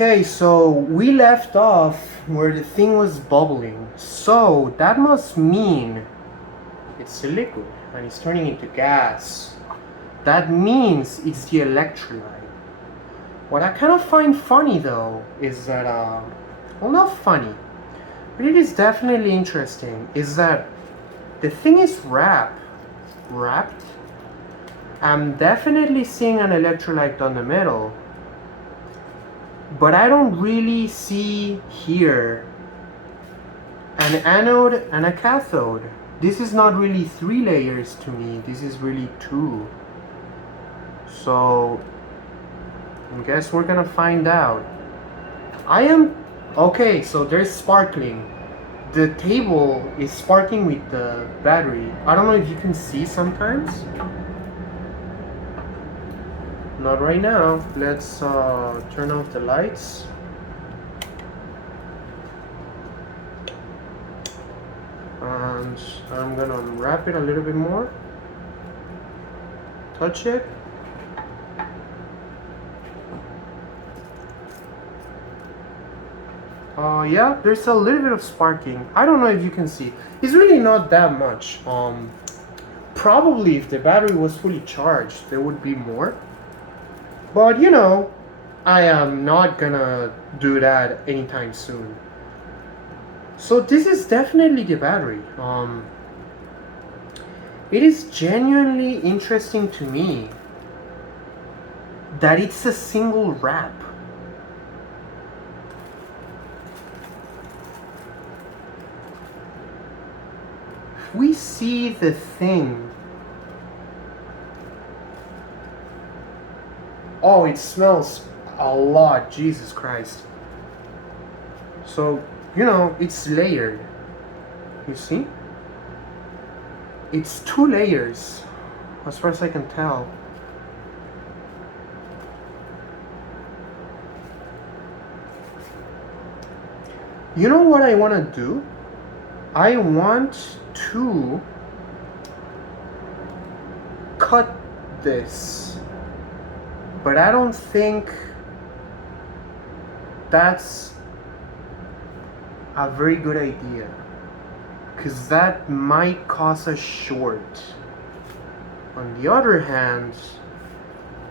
Okay, so we left off where the thing was bubbling. So that must mean it's a liquid and it's turning into gas. That means it's the electrolyte. What I kind of find funny though is that, well, not funny, but it is definitely interesting, is that the thing is wrapped. I'm definitely seeing an electrolyte on the middle, but I don't really see here an anode and a cathode. This is not really 3 layers to me, this is really 2. So I guess we're gonna find out. Okay, so there's sparkling. The table is sparking with the battery. I don't know if you can see sometimes. Not right now. Let's turn off the lights. And I'm gonna unwrap it a little bit more. Touch it. Yeah, there's a little bit of sparking. I don't know if you can see. It's really not that much. Probably if the battery was fully charged, there would be more. But you know, I am not gonna do that anytime soon. So this is definitely the battery. It is genuinely interesting to me that it's a single wrap. We see the thing. Oh, it smells a lot, Jesus Christ. So, you know, it's layered. You see? It's 2 layers, as far as I can tell. You know what I want to do? I want to cut this, but I don't think that's a very good idea, because that might cause a short. On the other hand,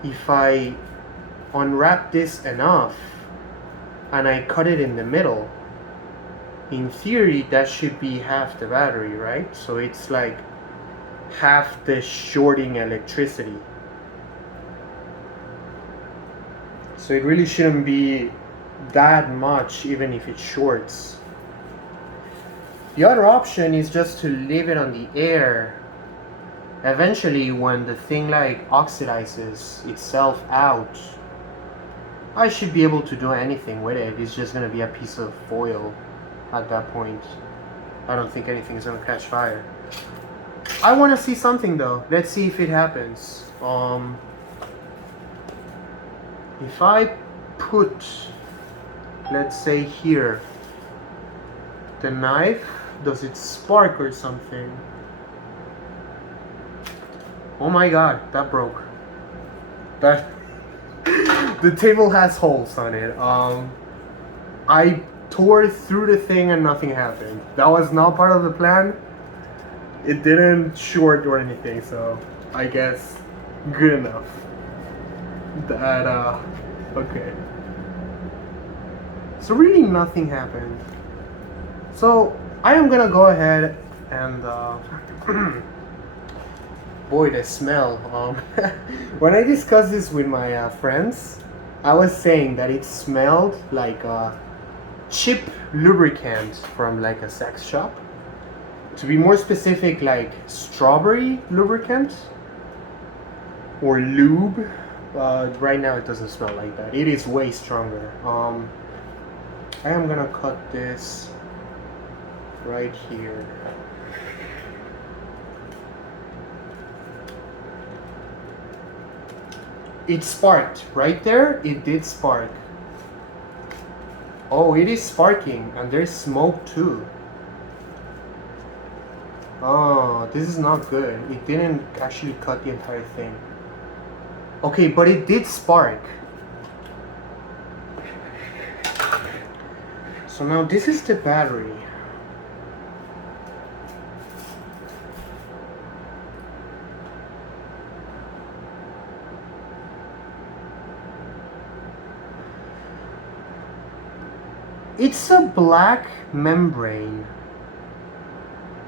if I unwrap this enough and I cut it in the middle, in theory that should be half the battery, right? So it's like half the shorting electricity. So it really shouldn't be that much even if it shorts. The other option is just to leave it on the air. Eventually, when the thing like oxidizes itself out, I should be able to do anything with it. It's just gonna be a piece of foil at that point. I don't think anything's gonna catch fire. I want to see something though. Let's see if it happens. If I put, let's say here, the knife, does it spark or something? Oh my god, that broke. That the table has holes on it. I tore through the thing and nothing happened. That was not part of the plan. It didn't short or anything, so I guess good enough. That okay. So really nothing happened. So I am gonna go ahead and boy, the smell. When I discussed this with my friends, I was saying that it smelled like cheap lubricant from like a sex shop. To be more specific, like strawberry lubricant or lube. Right now it doesn't smell like that. It is way stronger. I am gonna cut this right here. It sparked right there. It did spark. Oh, it is sparking, and there's smoke too. Oh, this is not good. It didn't actually cut the entire thing. Okay, but it did spark. So now this is the battery. It's a black membrane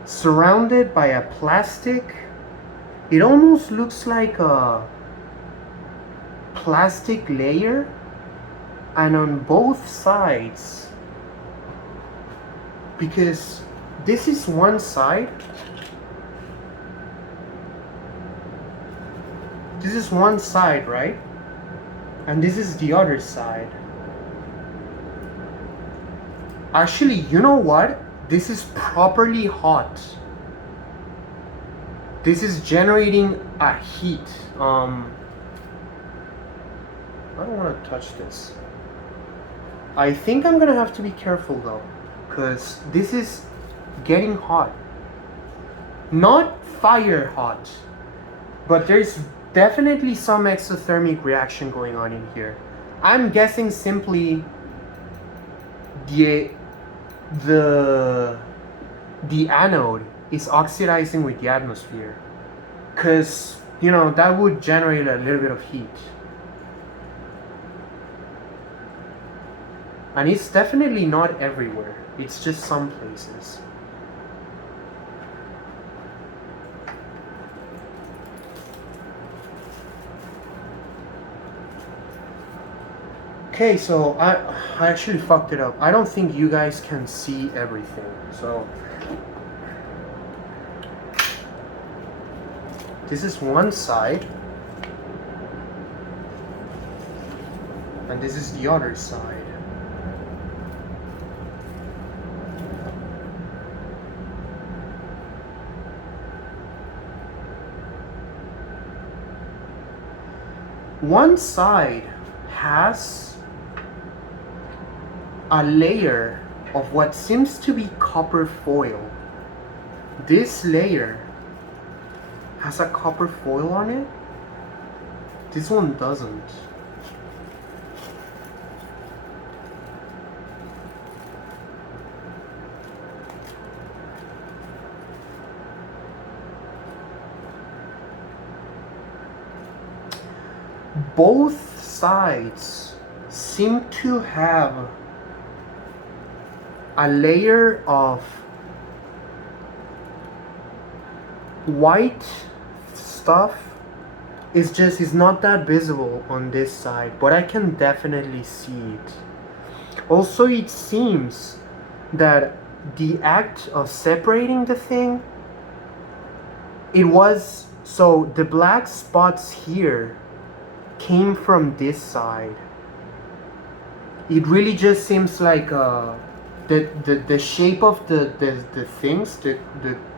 surrounded by a plastic. It almost looks like a plastic layer, and on both sides, because this is one side, right? And this is the other side. Actually, you know what? This is properly hot. This is generating a heat. I don't want to touch this. I think I'm gonna have to be careful though, because this is getting hot. Not fire hot, but there's definitely some exothermic reaction going on in here. I'm guessing simply the anode is oxidizing with the atmosphere, because you know that would generate a little bit of heat. And it's definitely not everywhere, it's just some places. Okay, so I actually fucked it up. I don't think you guys can see everything. So this is one side, and this is the other side. One side has a layer of what seems to be copper foil. This layer has a copper foil on it. This one doesn't. Both sides seem to have a layer of white stuff. It's not that visible on this side, but I can definitely see it. Also, it seems that the act of separating the thing, so the black spots here came from this side. It really just seems like the shape of the things, the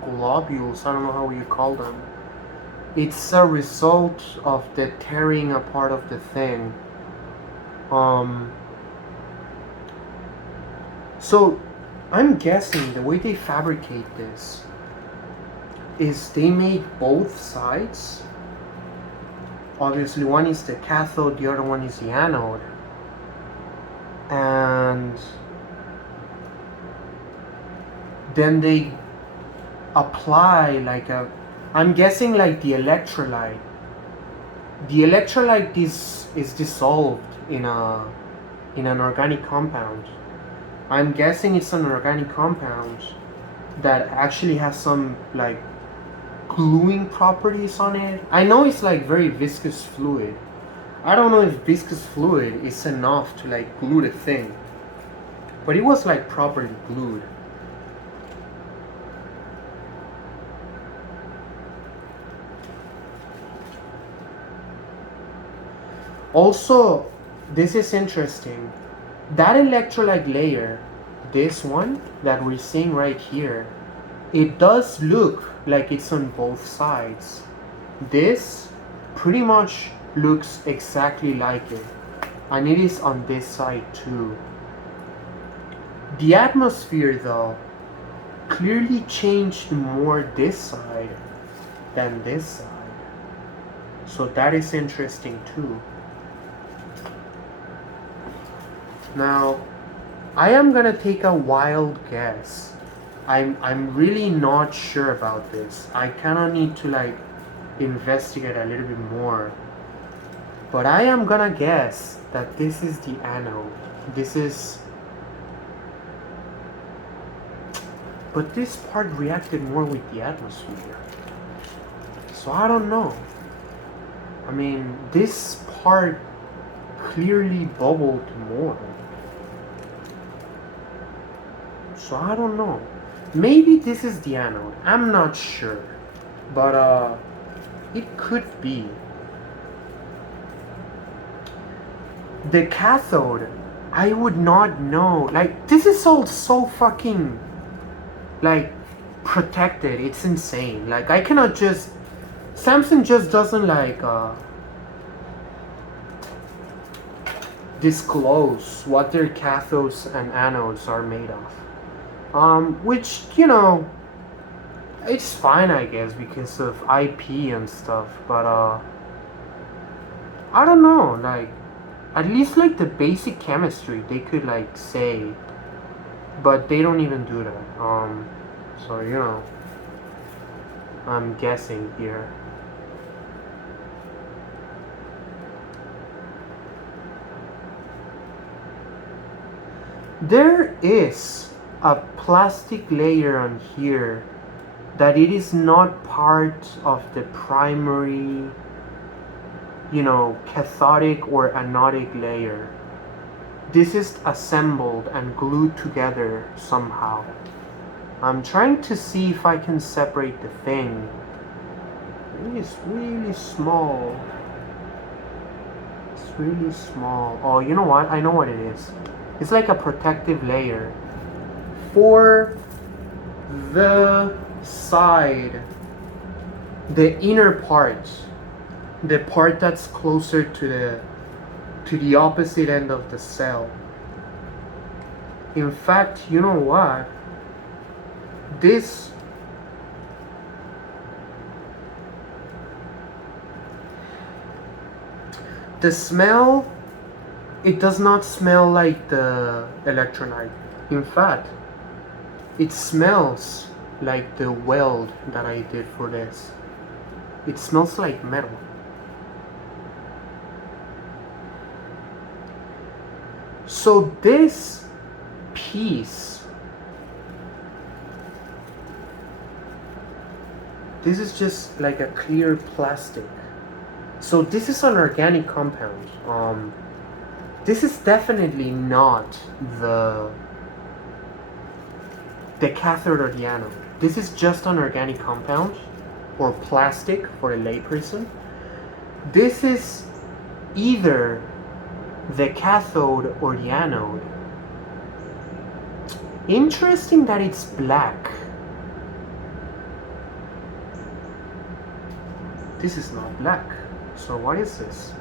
globules, I don't know how you call them, it's a result of the tearing apart of the thing. So I'm guessing the way they fabricate this is they make both sides. Obviously one is the cathode, the other one is the anode, and then they apply I'm guessing like the electrolyte. The electrolyte is dissolved in an organic compound. I'm guessing it's an organic compound that actually has some like gluing properties on it. I know it's like very viscous fluid. I don't know if viscous fluid is enough to like glue the thing, but it was like properly glued. Also, this is interesting. That electrolyte layer, this one that we're seeing right here, it does look like it's on both sides. This pretty much looks exactly like it, and it is on this side too. The atmosphere though clearly changed more this side than this side, so that is interesting too. Now I am gonna take a wild guess. I'm really not sure about this. I kinda need to like investigate a little bit more. But I am gonna guess that this is the anode. This is... But this part reacted more with the atmosphere. So I don't know. I mean, this part clearly bubbled more. So I don't know. Maybe this is the anode. I'm not sure. But it could be. The cathode, I would not know. Like, this is all so fucking like protected. It's insane. Like, I cannot just... Samsung just doesn't like disclose what their cathodes and anodes are made of. Which, you know, it's fine, I guess, because of IP and stuff. But I don't know. Like, at least like the basic chemistry they could like say, but they don't even do that. So, you know, I'm guessing here. There is a plastic layer on here that it is not part of the primary, you know, cathodic or anodic layer. This is assembled and glued together somehow. I'm trying to see if I can separate the thing. It is really small. It's really small. Oh, you know what? I know what it is. It's like a protective layer for the side, the inner part, the part that's closer to the opposite end of the cell. In fact, you know what? The smell, it does not smell like the electrolyte. In fact, it smells like the weld that I did for this. It smells like metal. So this piece, this is just like a clear plastic. So this is an organic compound. This is definitely not the cathode or the anode. This is just an organic compound, or plastic for a layperson. This is either the cathode or the anode. Interesting that it's black. This is not black. So what is this?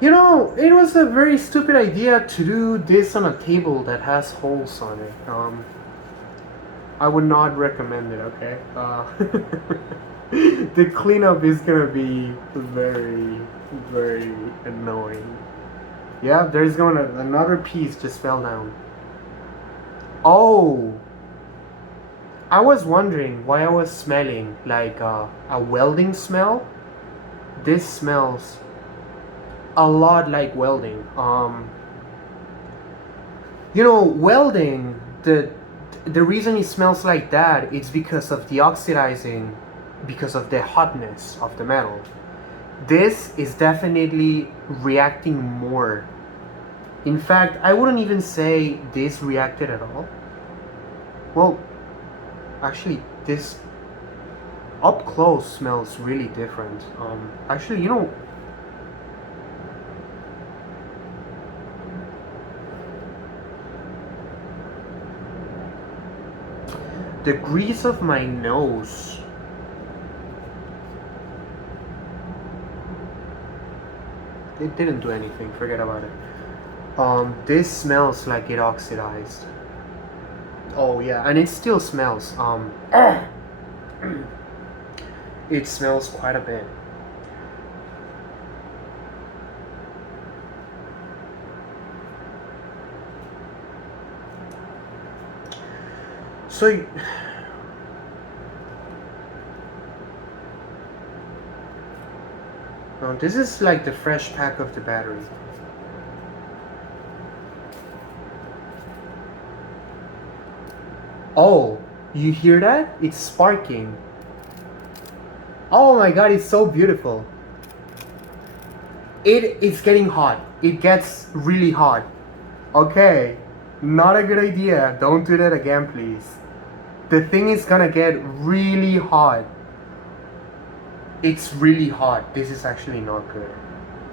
You know, it was a very stupid idea to do this on a table that has holes on it. I would not recommend it, okay? The cleanup is gonna be very, very annoying. Yeah, there's another piece just fell down. Oh! I was wondering why I was smelling like a welding smell. This smells a lot like welding. You know, welding, the reason it smells like that is because of the oxidizing, because of the hotness of the metal. This is definitely reacting more. In fact, I wouldn't even say this reacted at all. Well, actually, this up close smells really different. Actually, you know, the grease of my nose. it didn't do anything. Forget about it. This smells like it oxidized. Oh yeah, and it still smells. It smells quite a bit. So no, this is like the fresh pack of the battery. Oh, you hear that? It's sparking. Oh my god, it's so beautiful. It's getting hot. It gets really hot. Okay, not a good idea. Don't do that again, please. The thing is gonna get really hot. It's really hot. This is actually not good.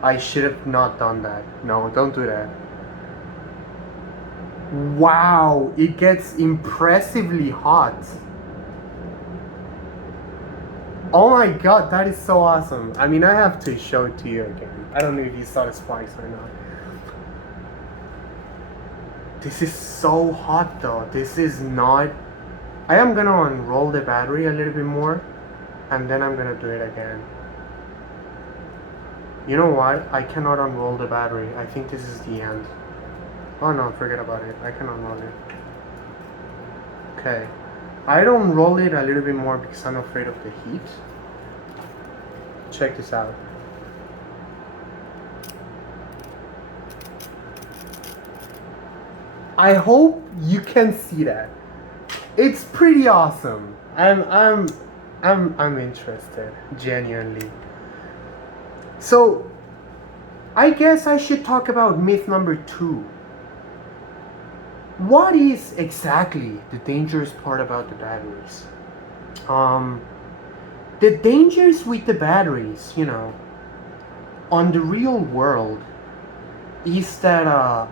I should have not done that. No, don't do that. Wow, it gets impressively hot. Oh my god, that is so awesome. I mean, I have to show it to you again. I don't know if you saw the sparks or not. This is so hot though. This is not... I am gonna unroll the battery a little bit more, and then I'm gonna do it again. You know what? I cannot unroll the battery. I think this is the end. Oh no, forget about it. I can unroll it. Okay. I don't roll it a little bit more because I'm afraid of the heat. Check this out. I hope you can see that. It's pretty awesome. I'm interested, genuinely. So, I guess I should talk about myth number 2. What is exactly the dangerous part about the batteries? The dangers with the batteries, you know, on the real world is that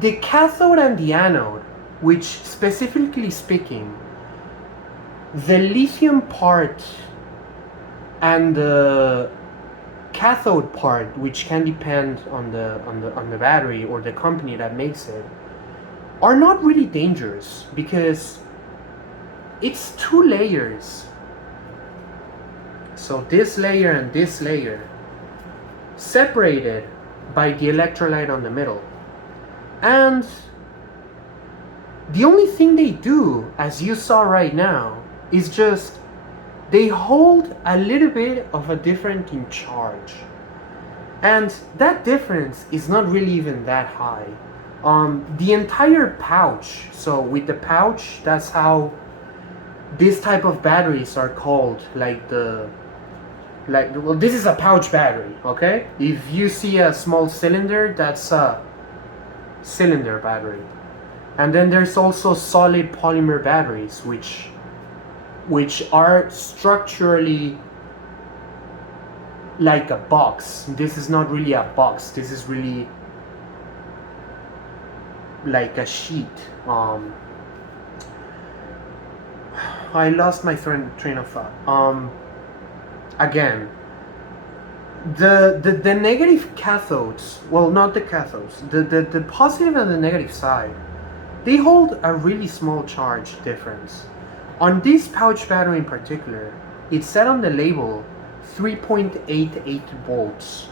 the cathode and the anode, which specifically speaking, the lithium part and the cathode part, which can depend on the battery or the company that makes it, are not really dangerous because it's 2 layers. So this layer and this layer separated by the electrolyte on the middle. And the only thing they do, as you saw right now, is just they hold a little bit of a difference in charge. And that difference is not really even that high. The entire pouch, so with the pouch, that's how this type of batteries are called, well, this is a pouch battery, okay? If you see a small cylinder, that's a cylinder battery. And then there's also solid polymer batteries, which are structurally like a box. This is not really a box. This is really like a sheet. I lost my train of thought. Again, the negative cathodes, well, not the cathodes, the positive and the negative side, they hold a really small charge difference. On this pouch battery in particular, it said on the label 3.88 volts,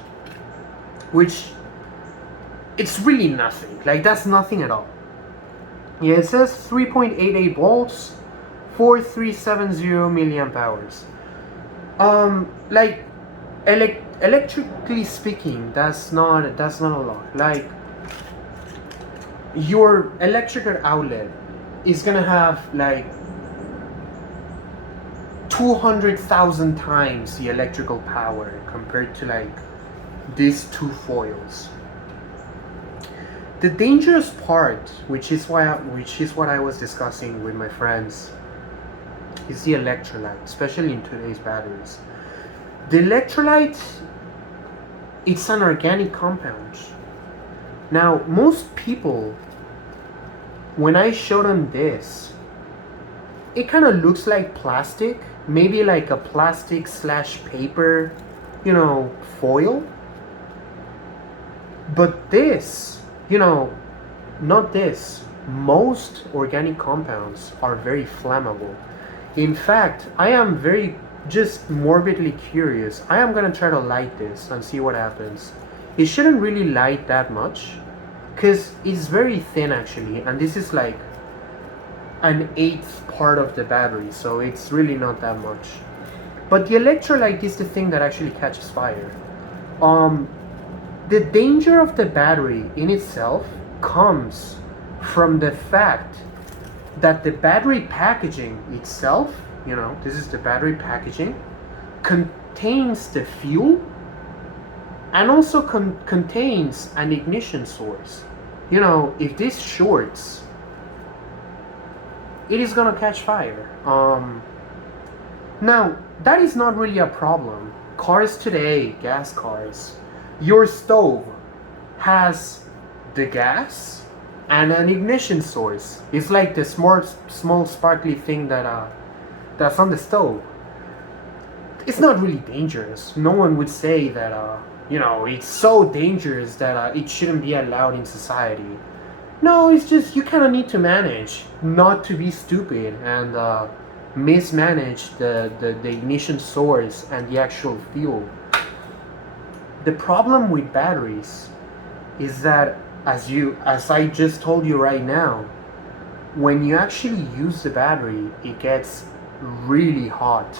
which it's really nothing. Like, that's nothing at all. Yeah, it says 3.88 volts, 4370 milliamp hours. Like, electrically speaking, that's not a lot. Like, your electrical outlet is gonna have like 200,000 times the electrical power compared to like these 2 foils. The dangerous part, which is what I was discussing with my friends, is the electrolyte, especially in today's batteries. The electrolyte, it's an organic compound. Now, most people, when I show them this, it kind of looks like plastic, maybe like a plastic / paper foil. But this, not this. Most organic compounds are very flammable. In fact, I am very just morbidly curious. I am gonna try to light this and see what happens. It shouldn't really light that much because it's very thin actually, and this is like an eighth part of the battery, so it's really not that much. But the electrolyte is the thing that actually catches fire. The danger of the battery in itself comes from the fact that the battery packaging itself, this is the battery packaging, contains the fuel and also contains an ignition source. If this shorts, it is gonna catch fire. Now, that is not really a problem. Cars today, gas cars, your stove has the gas and an ignition source. It's like the small sparkly thing that's on the stove. It's not really dangerous. No one would say that it's so dangerous that it shouldn't be allowed in society. No, it's just you kind of need to manage not to be stupid and mismanage the ignition source and the actual fuel. The problem with batteries is that, as I just told you right now, when you actually use the battery, it gets really hot.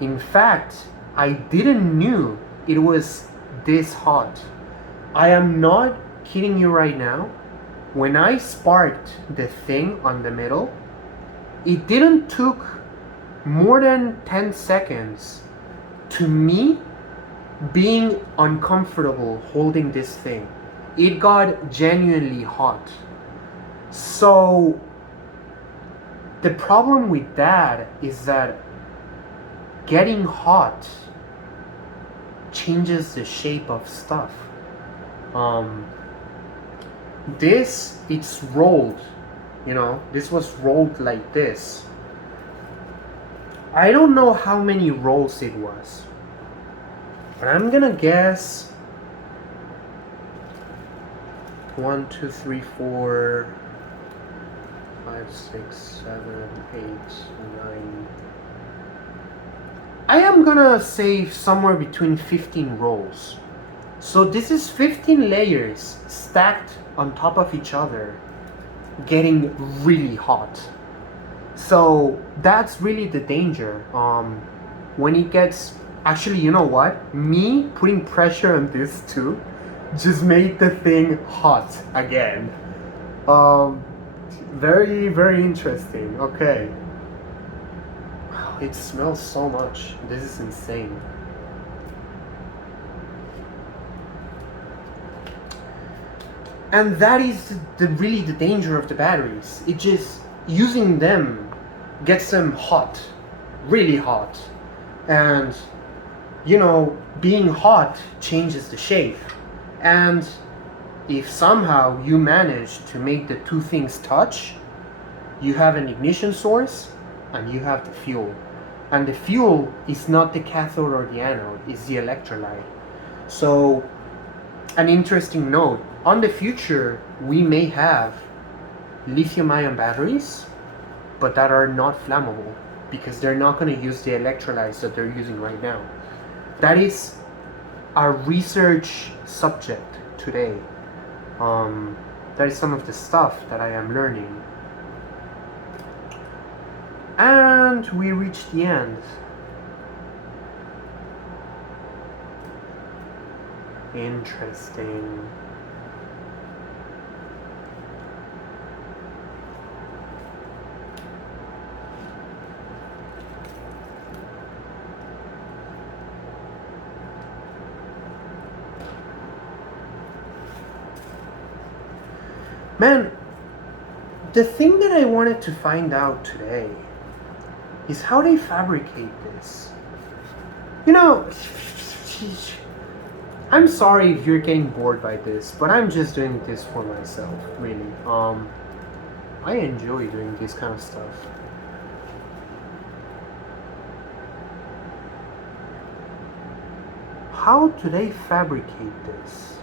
In fact, I didn't knew it was this hot. I am not kidding you right now. When I sparked the thing on the middle, it didn't took more than 10 seconds to me being uncomfortable holding this thing. It got genuinely hot. So the problem with that is that getting hot changes the shape of stuff. It's rolled, this was rolled like this. I don't know how many rolls it was, but I'm gonna guess 1, 2, 3, 4, 5, 6, 7, 8, 9. I am gonna say somewhere between 15 rolls. So this is 15 layers stacked on top of each other, getting really hot. So that's really the danger. When it gets, actually, you know what? Me putting pressure on this too just made the thing hot again. Very, very interesting. Okay. Wow, it smells so much. This is insane. And that is really the danger of the batteries. It just, using them gets them hot, really hot. And, being hot changes the shape. And if somehow you manage to make the two things touch, you have an ignition source and you have the fuel. And the fuel is not the cathode or the anode, it's the electrolyte. So, an interesting note, on the future, we may have lithium-ion batteries, but that are not flammable because they're not going to use the electrolytes that they're using right now. That is a research subject today. That is some of the stuff that I am learning. And we reached the end. Interesting. Man, the thing that I wanted to find out today is how they fabricate this. I'm sorry if you're getting bored by this, but I'm just doing this for myself, really. I enjoy doing this kind of stuff. How do they fabricate this?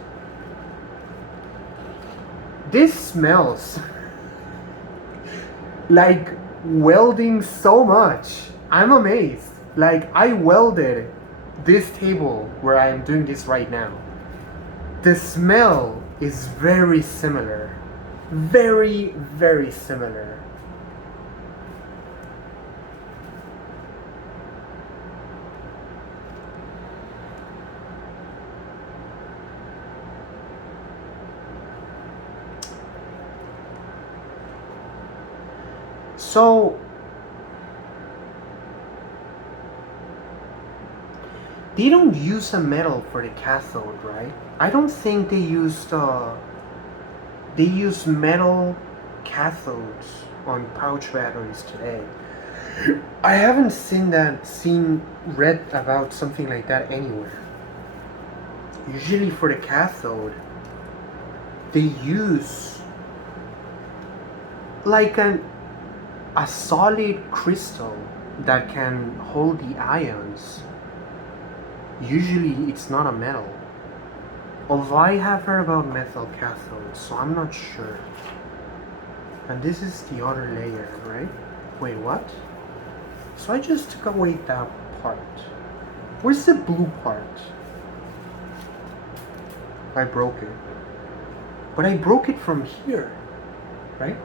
This smells like welding so much. I'm amazed. Like, I welded this table where I am doing this right now. The smell is very similar. Very, very similar. So they don't use a metal for the cathode, right? I don't think they use metal cathodes on pouch batteries today. I haven't read about something like that anywhere. Usually for the cathode, they use like a solid crystal that can hold the ions. Usually it's not a metal. Although I have heard about metal cathodes, so I'm not sure. And this is the other layer, right? Wait, what? So I just took away that part. Where's the blue part? I broke it. But I broke it from here, right?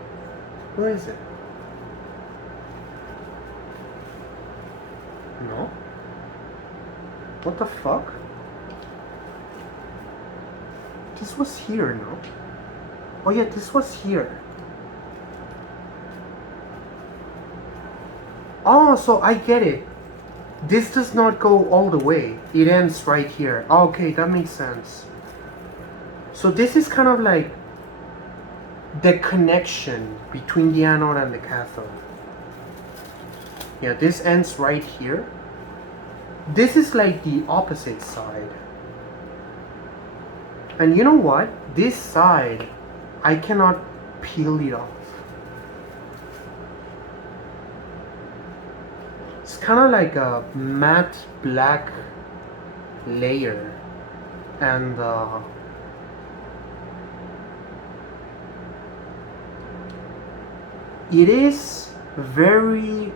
Where is it? No? What the fuck? This was here, no? Oh yeah, this was here. Oh, so I get it. This does not go all the way. It ends right here. Oh, okay, that makes sense. So this is kind of like the connection between the anode and the cathode. Yeah, this ends right here. This is like the opposite side. And you know what? This side, I cannot peel it off. It's kind of like a matte black layer. And it is very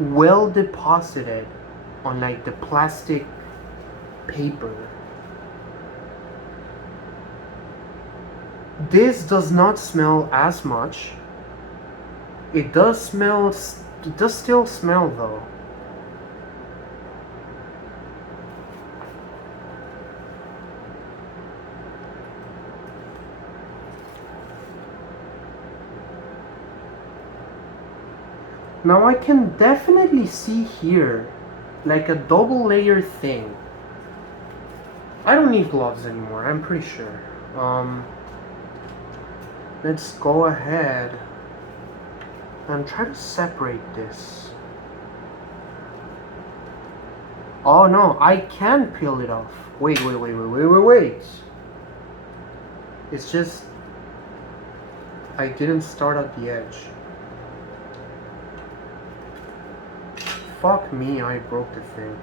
well deposited on like the plastic paper. This does not smell as much. It does still smell though. Now I can definitely see here like a double layer thing. I don't need gloves anymore, I'm pretty sure. Let's go ahead and try to separate this. Oh no, I can peel it off. Wait. It's just I didn't start at the edge. Fuck me, I broke the thing.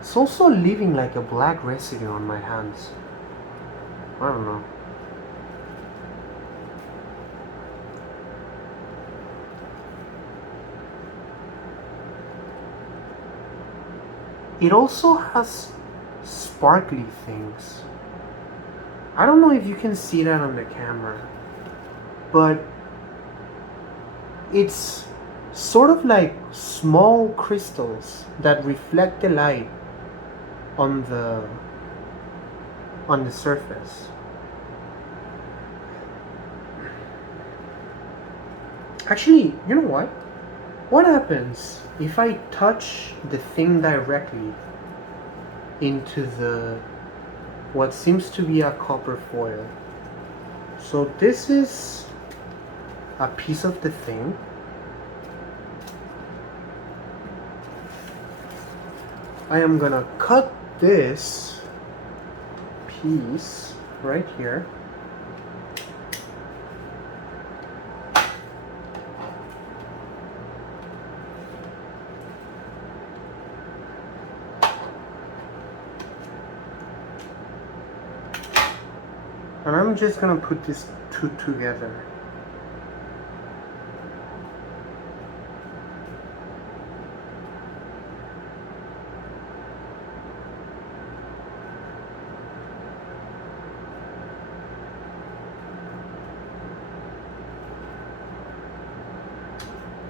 It's also leaving like a black residue on my hands. I don't know. It also has sparkly things. I don't know if you can see that on the camera, but it's sort of like small crystals that reflect the light on the surface. Actually, you know what? What happens if I touch the thing directly into the what seems to be a copper foil? So this is a piece of the thing. I am gonna cut this piece right here. And I'm just gonna put these two together.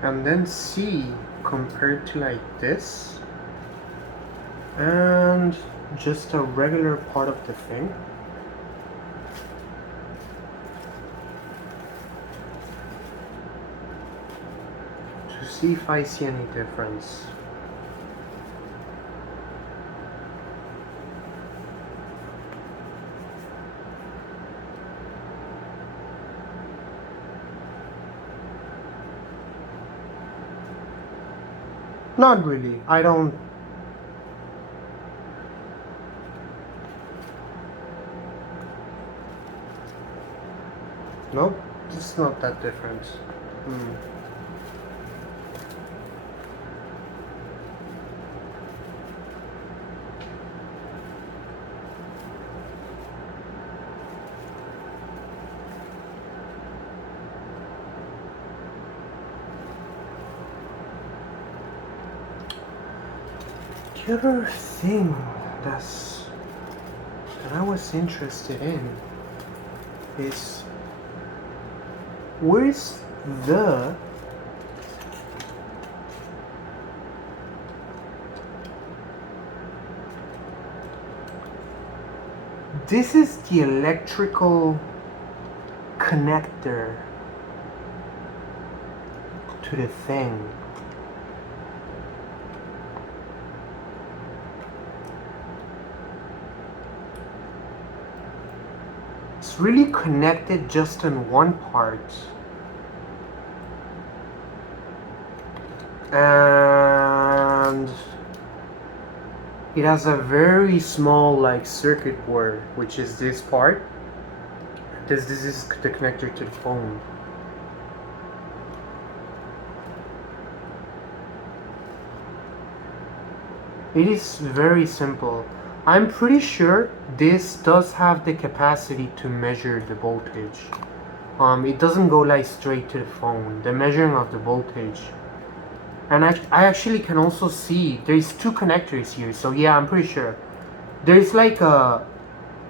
And then see compared to like this and just a regular part of the thing. To see if I see any difference. Not really. I don't. Nope, it's not that different. The other thing that I was interested in is where's the this is the electrical connector to the thing. It's really connected just in one part. And it has a very small like circuit board, which is this part. This is the connector to the phone. It is very simple. I'm pretty sure this does have the capacity to measure the voltage. It doesn't go like straight to the phone. The measuring of the voltage. And I actually can also see there's two connectors here. So yeah, I'm pretty sure. There's like a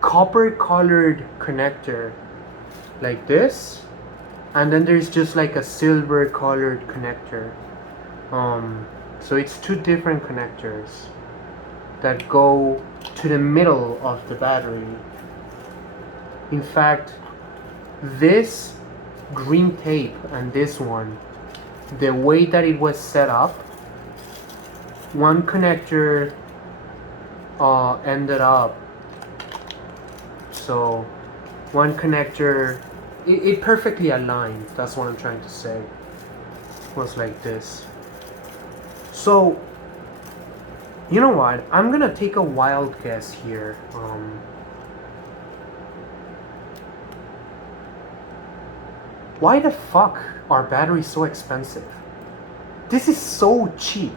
copper colored connector like this. And then there's just like a silver colored connector. So it's two different connectors that go to the middle of the battery. In fact, this green tape and this one, the way that it was set up, one connector ended up, so one connector, it perfectly aligned, that's what I'm trying to say. It was like this. So you know what? I'm gonna take a wild guess here. Why the fuck are batteries so expensive? This is so cheap.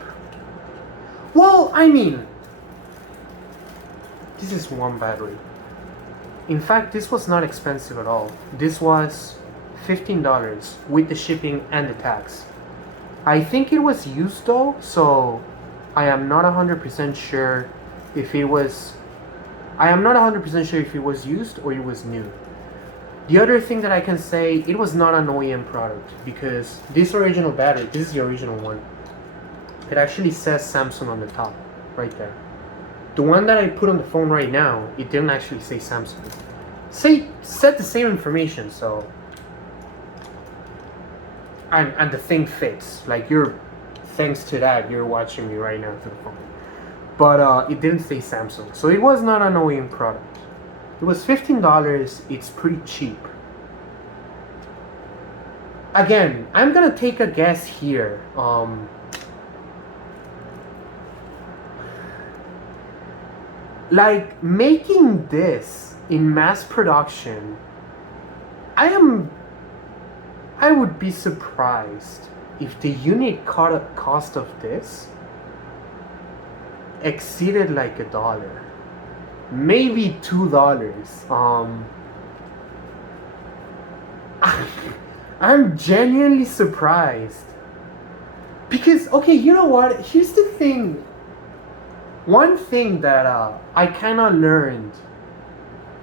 Well, I mean, this is one battery. In fact, this was not expensive at all. This was $15 with the shipping and the tax. I think it was used though, so I am not 100% sure if it was. I am not 100% sure if it was used or it was new. The other thing that I can say, it was not an OEM product because this original battery, this is the original one. It actually says Samsung on the top, right there. The one that I put on the phone right now, it didn't actually say Samsung. Said the same information, so. And the thing fits. Like thanks to that, you're watching me right now through the phone. But it didn't say Samsung, so it was not an OEM product. It was $15. It's pretty cheap. Again, I'm gonna take a guess here. Like making this in mass production, I would be surprised if the unit cost of this exceeded like $1, maybe $2. I'm genuinely surprised. Because, okay, you know what? Here's the thing. One thing that I kind of learned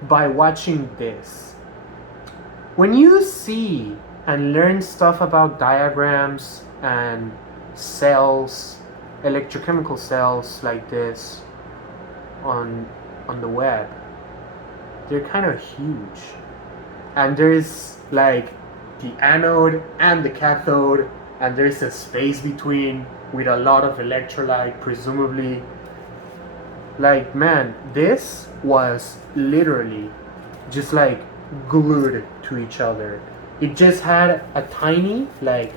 by watching this. When you see and learn stuff about diagrams and cells, electrochemical cells like this on the web, they're kind of huge. And there's like the anode and the cathode, and there's a space between with a lot of electrolyte, presumably. Like, man, this was literally just like glued to each other. It just had a tiny like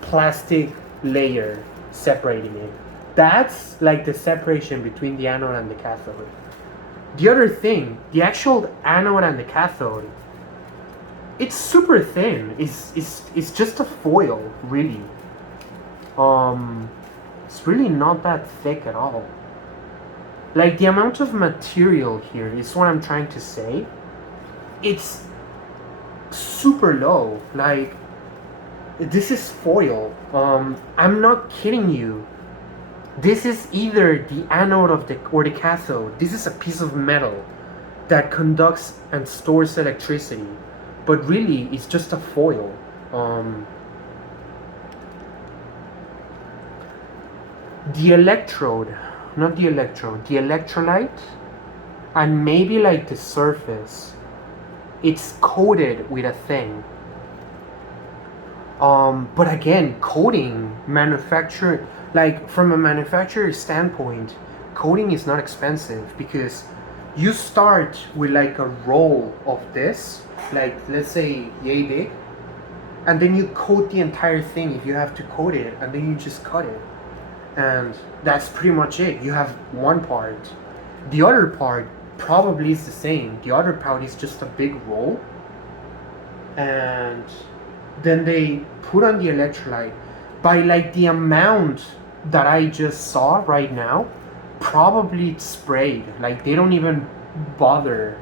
plastic layer separating it. That's like the separation between the anode and the cathode. The other thing, the actual anode and the cathode, it's super thin. It's just a foil, really. It's really not that thick at all. Like, the amount of material here is what I'm trying to say. It's super low. Like, this is foil. I'm not kidding you. This is either the anode or the cathode. This is a piece of metal that conducts and stores electricity, but really it's just a foil. The electrode, not the electrode, the electrolyte, and maybe like the surface, it's coated with a thing. But again, coating, manufacturer, like from a manufacturer's standpoint, coating is not expensive, because you start with like a roll of this, like let's say yay big, and then you coat the entire thing if you have to coat it, and then you just cut it. And that's pretty much it. You have one part. The other part probably is the same. The other part is just a big roll. And then they put on the electrolyte. By like the amount that I just saw right now, probably it's sprayed. Like, they don't even bother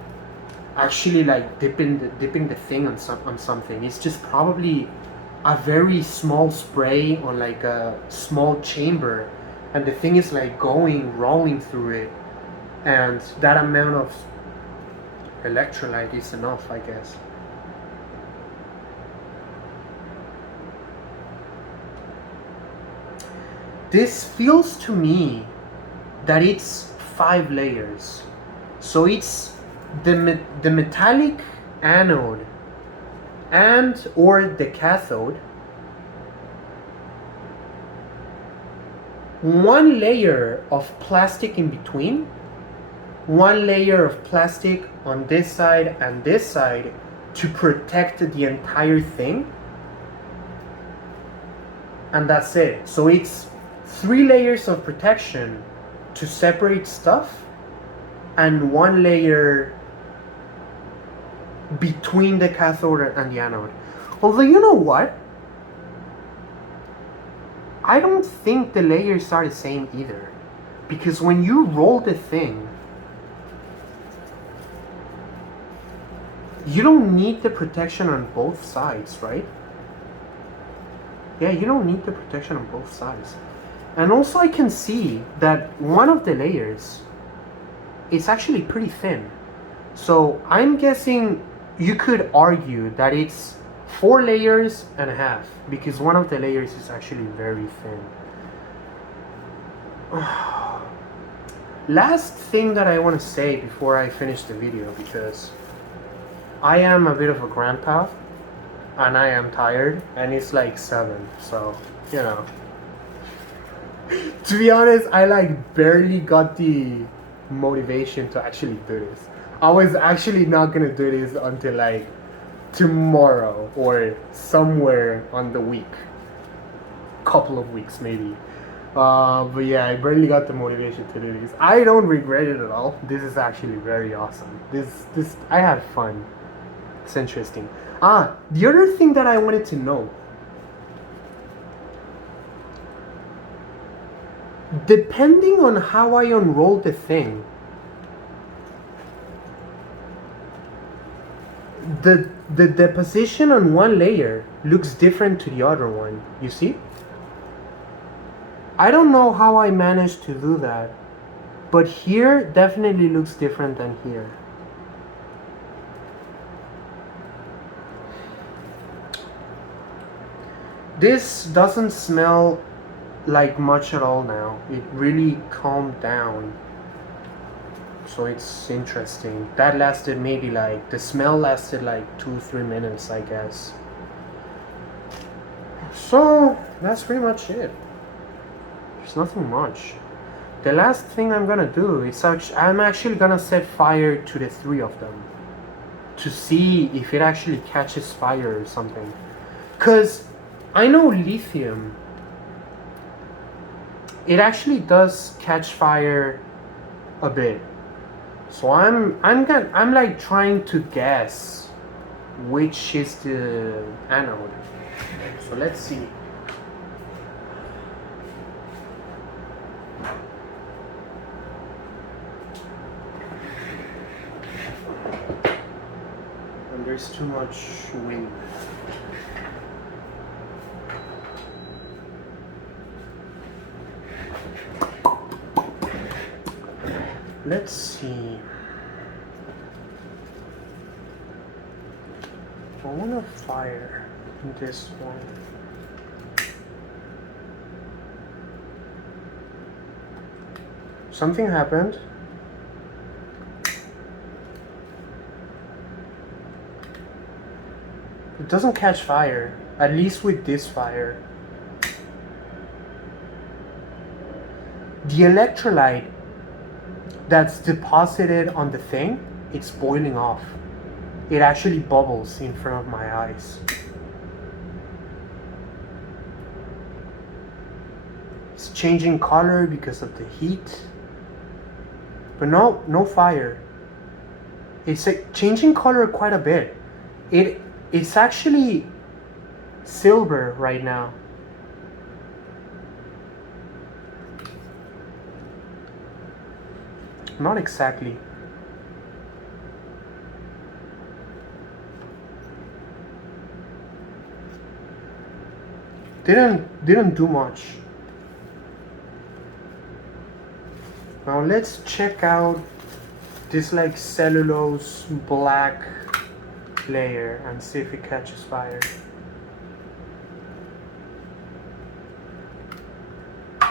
actually like dipping the thing on something. It's just probably a very small spray on like a small chamber, and the thing is like rolling through it, and that amount of electrolyte is enough, I guess. This feels to me that it's 5 layers. So it's the metallic anode and or the cathode, one layer of plastic in between, one layer of plastic on this side and this side to protect the entire thing, and that's it. So it's 3 layers of protection to separate stuff, and 1 layer between the cathode and the anode. Although, you know what? I don't think the layers are the same either. Because when you roll the thing, you don't need the protection on both sides, right? Yeah, you don't need the protection on both sides. And also I can see that one of the layers is actually pretty thin. So I'm guessing you could argue that it's 4 layers and a half, because one of the layers is actually very thin. Last thing that I want to say before I finish the video, because I am a bit of a grandpa and I am tired, and it's like 7, so you know. To be honest, I like barely got the motivation to actually do this. I was actually not gonna do this until like tomorrow or somewhere on the week, couple of weeks maybe. But yeah, I barely got the motivation to do this. I don't regret it at all. This is actually very awesome. This I had fun. It's interesting. The other thing that I wanted to know, depending on how I unroll the thing, the deposition on one layer looks different to the other one. You see? I don't know how I managed to do that, but here definitely looks different than here. This doesn't smell like much at all now. It really calmed down. So it's interesting. That lasted maybe like, the smell lasted like 2-3 minutes, I guess. So that's pretty much it. There's nothing much. The last thing I'm gonna do is I'm actually gonna set fire to the 3 of them to see if it actually catches fire or something. Cause I know lithium, it actually does catch fire a bit. So I'm like trying to guess which is the anode. So let's see. And there's too much wind. Let's see. I want to fire this one. Something happened. It doesn't catch fire, at least with this fire. The electrolyte that's deposited on the thing, it's boiling off. It actually bubbles in front of my eyes. It's changing color because of the heat. But no fire. It's changing color quite a bit. It's actually silver right now. Not exactly. Didn't do much. Now let's check out this like cellulose black layer and see if it catches fire.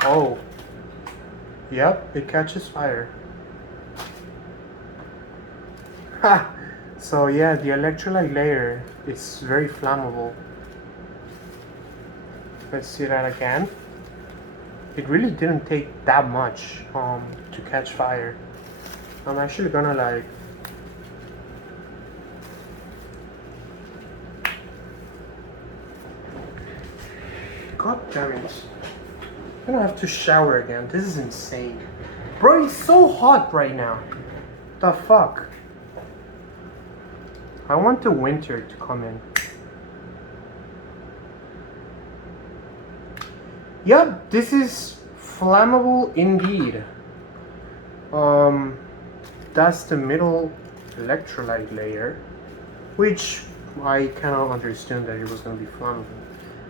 Oh, yep, it catches fire. Ha! So yeah, the electrolyte layer is very flammable. Let's see that again. It really didn't take that much to catch fire. I'm actually gonna like God damn it. I'm gonna have to shower again. This is insane. Bro, it's so hot right now. The fuck? I want the winter to come in. Yep, this is flammable indeed. That's the middle electrolyte layer, which I cannot understand that it was going to be flammable.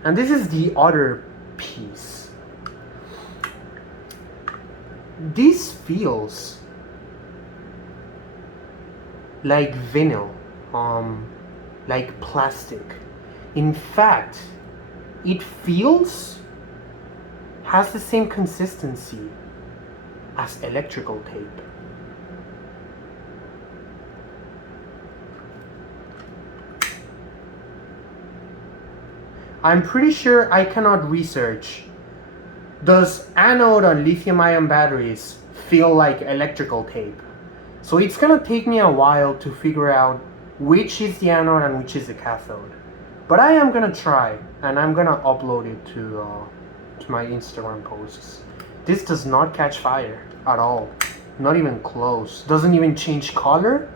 And this is the other piece. This feels like vinyl, like plastic. In fact, it has the same consistency as electrical tape. I'm pretty sure I cannot research. Does anode on lithium-ion batteries feel like electrical tape? So it's gonna take me a while to figure out which is the anode and which is the cathode. But I am gonna try, and I'm gonna upload it to my Instagram posts. This does not catch fire at all. Not even close. Doesn't even change color.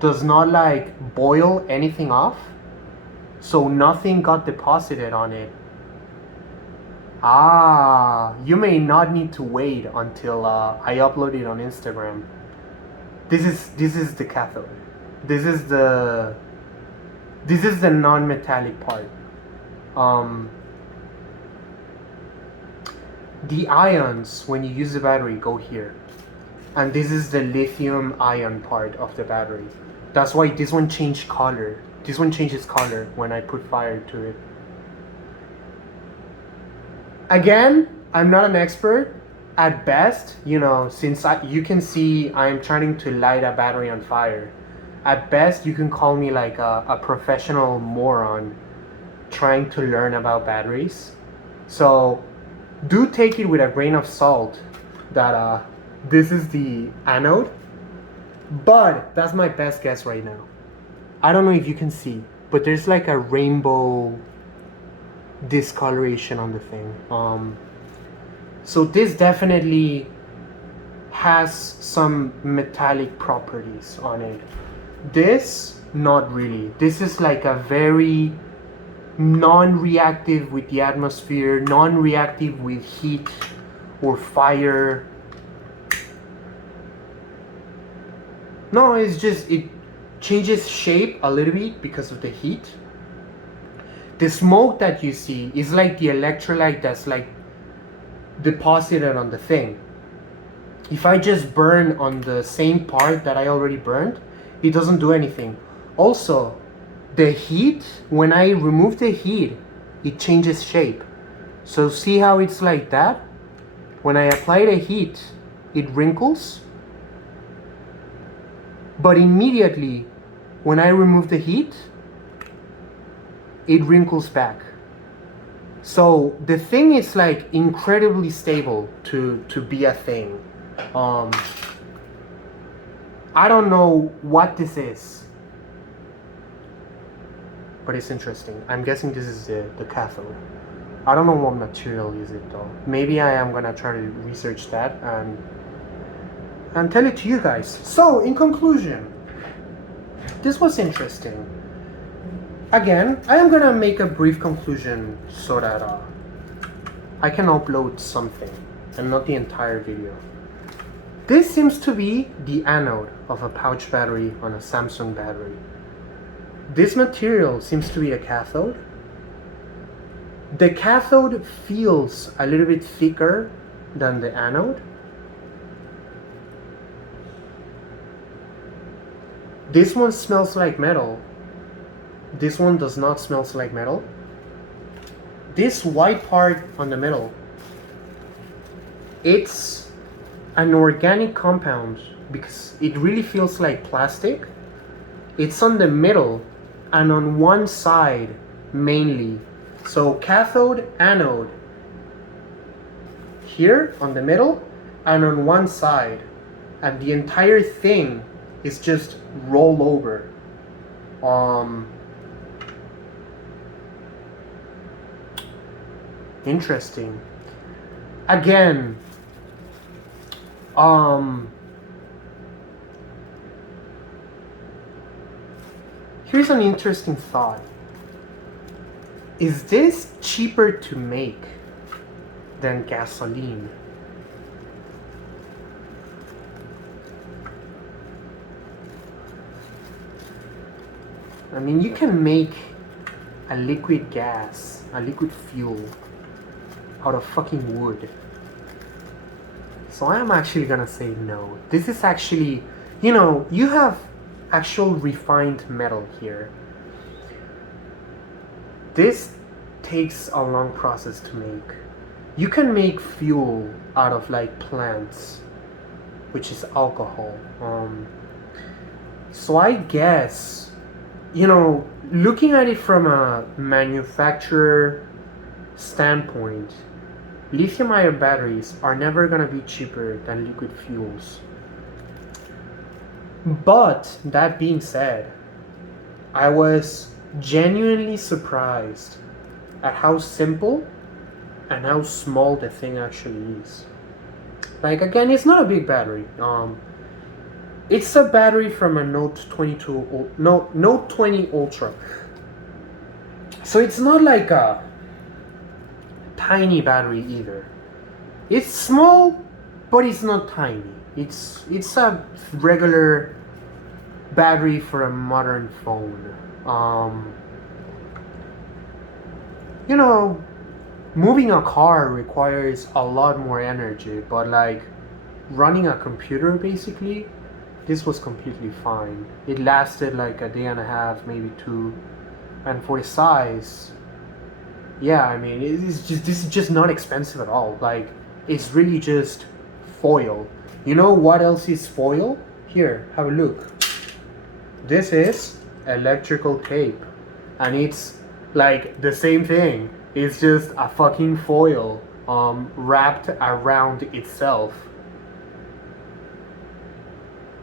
Does not like boil anything off. So nothing got deposited on it. Ah, you may not need to wait until I upload it on Instagram. This is the cathode. This is the This is the non-metallic part. The ions, when you use the battery, go here. And this is the lithium ion part of the battery. That's why this one changed color. This one changes color when I put fire to it. Again, I'm not an expert. At best, you know, since you can see I'm trying to light a battery on fire. At best, you can call me like a professional moron trying to learn about batteries. So do take it with a grain of salt that this is the anode, but that's my best guess right now. I don't know if you can see, but there's like a rainbow discoloration on the thing. So this definitely has some metallic properties on it. This, not really. This is like a very non-reactive with the atmosphere, non-reactive with heat or fire. No, it's just, it changes shape a little bit because of the heat. The smoke that you see is like the electrolyte that's like deposited on the thing. If I just burn on the same part that I already burned, it doesn't do anything. Also, the heat, when I remove the heat, it changes shape. So see how it's like that? When I apply the heat, it wrinkles. But immediately, when I remove the heat, it wrinkles back. So the thing is like incredibly stable to be a thing. I don't know what this is, but it's interesting. I'm guessing this is the cathode. I don't know what material is it though. Maybe I am gonna try to research that and tell it to you guys. So in conclusion, this was interesting. Again, I am gonna make a brief conclusion so that I can upload something and not the entire video. This seems to be the anode of a pouch battery on a Samsung battery. This material seems to be a cathode. The cathode feels a little bit thicker than the anode. This one smells like metal. This one does not smell like metal. This white part on the middle, it's an organic compound because it really feels like plastic. It's on the middle and on one side mainly. So cathode, anode, here on the middle and on one side. And the entire thing is just roll over. Interesting. Again, here's an interesting thought. Is this cheaper to make than gasoline? I mean, you can make a liquid gas, a liquid fuel out of fucking wood. So I am actually gonna say no. This is actually, you know, you have actual refined metal here. This takes a long process to make. You can make fuel out of like plants, which is alcohol. So I guess, you know, looking at it from a manufacturer standpoint, lithium-ion batteries are never going to be cheaper than liquid fuels. But that being said, I was genuinely surprised at how simple and how small the thing actually is. Like, again, it's not a big battery. It's a battery from a Note 20 Ultra. So it's not like a tiny battery either. It's small, but it's not tiny. It's a regular battery for a modern phone. You know, moving a car requires a lot more energy, but like running a computer basically, this was completely fine. It lasted like a day and a half, maybe two, and for the size, yeah, I mean, this is just not expensive at all. Like, it's really just foil. You know what else is foil? Here, have a look. This is electrical tape, and it's like the same thing. It's just a fucking foil wrapped around itself.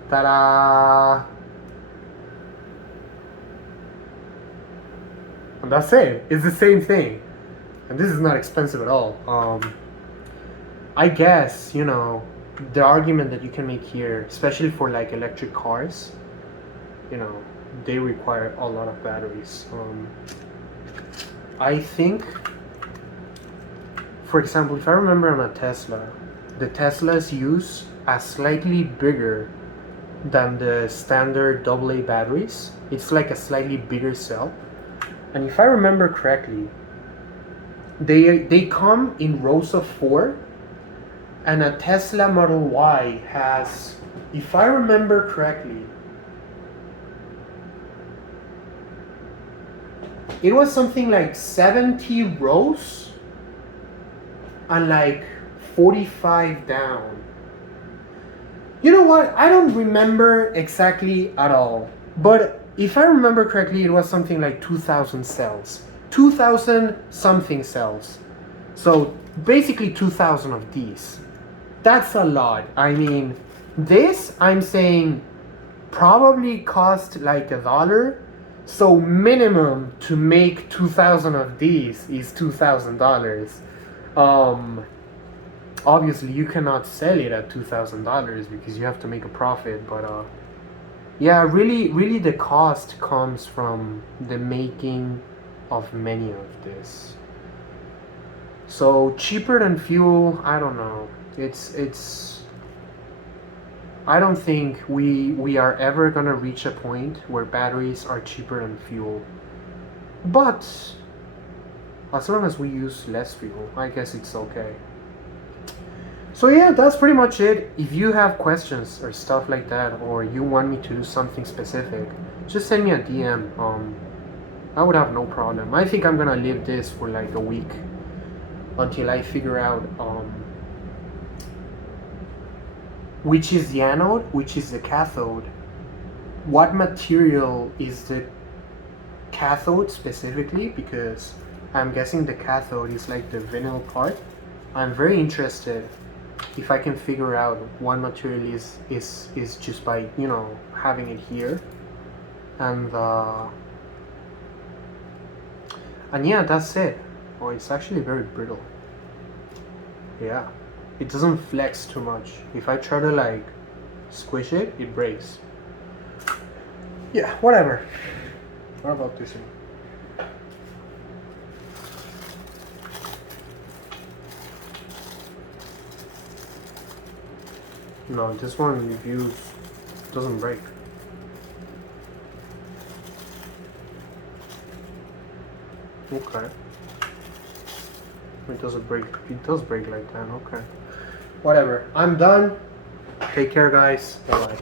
Ta-da! And that's it. It's the same thing. And this is not expensive at all. I guess, you know, the argument that you can make here, especially for like electric cars, you know, they require a lot of batteries. I think, for example, if I remember on a Tesla, the Teslas use a slightly bigger than the standard AA batteries. It's like a slightly bigger cell. And if I remember correctly, they come in rows of 4, and a Tesla Model Y has, if I remember correctly, it was something like 70 rows and like 45 down. You know what? I don't remember exactly at all. But if I remember correctly, it was something like 2,000 cells. 2,000 something cells. So basically 2,000 of these. That's a lot. I mean, this I'm saying probably cost like $1. So minimum to make 2,000 of these is $2,000. Obviously you cannot sell it at $2,000 because you have to make a profit, but yeah, really the cost comes from the making of many of this. So cheaper than fuel, I don't know. It's I don't think we are ever gonna reach a point where batteries are cheaper than fuel. But as long as we use less fuel, I guess it's okay. So yeah, that's pretty much it. If you have questions or stuff like that, or you want me to do something specific, just send me a DM. I would have no problem. I think I'm gonna leave this for like a week until I figure out which is the anode, which is the cathode, what material is the cathode specifically, because I'm guessing the cathode is like the vinyl part. I'm very interested if I can figure out what material is just by, you know, having it here. And yeah, that's it. Oh, it's actually very brittle. Yeah, it doesn't flex too much. If I try to like squish it, it breaks. Yeah, whatever. What about this one? No, this one, if you doesn't break. Okay. It doesn't break. It does break like that. Okay. Whatever. I'm done. Take care, guys. Bye bye.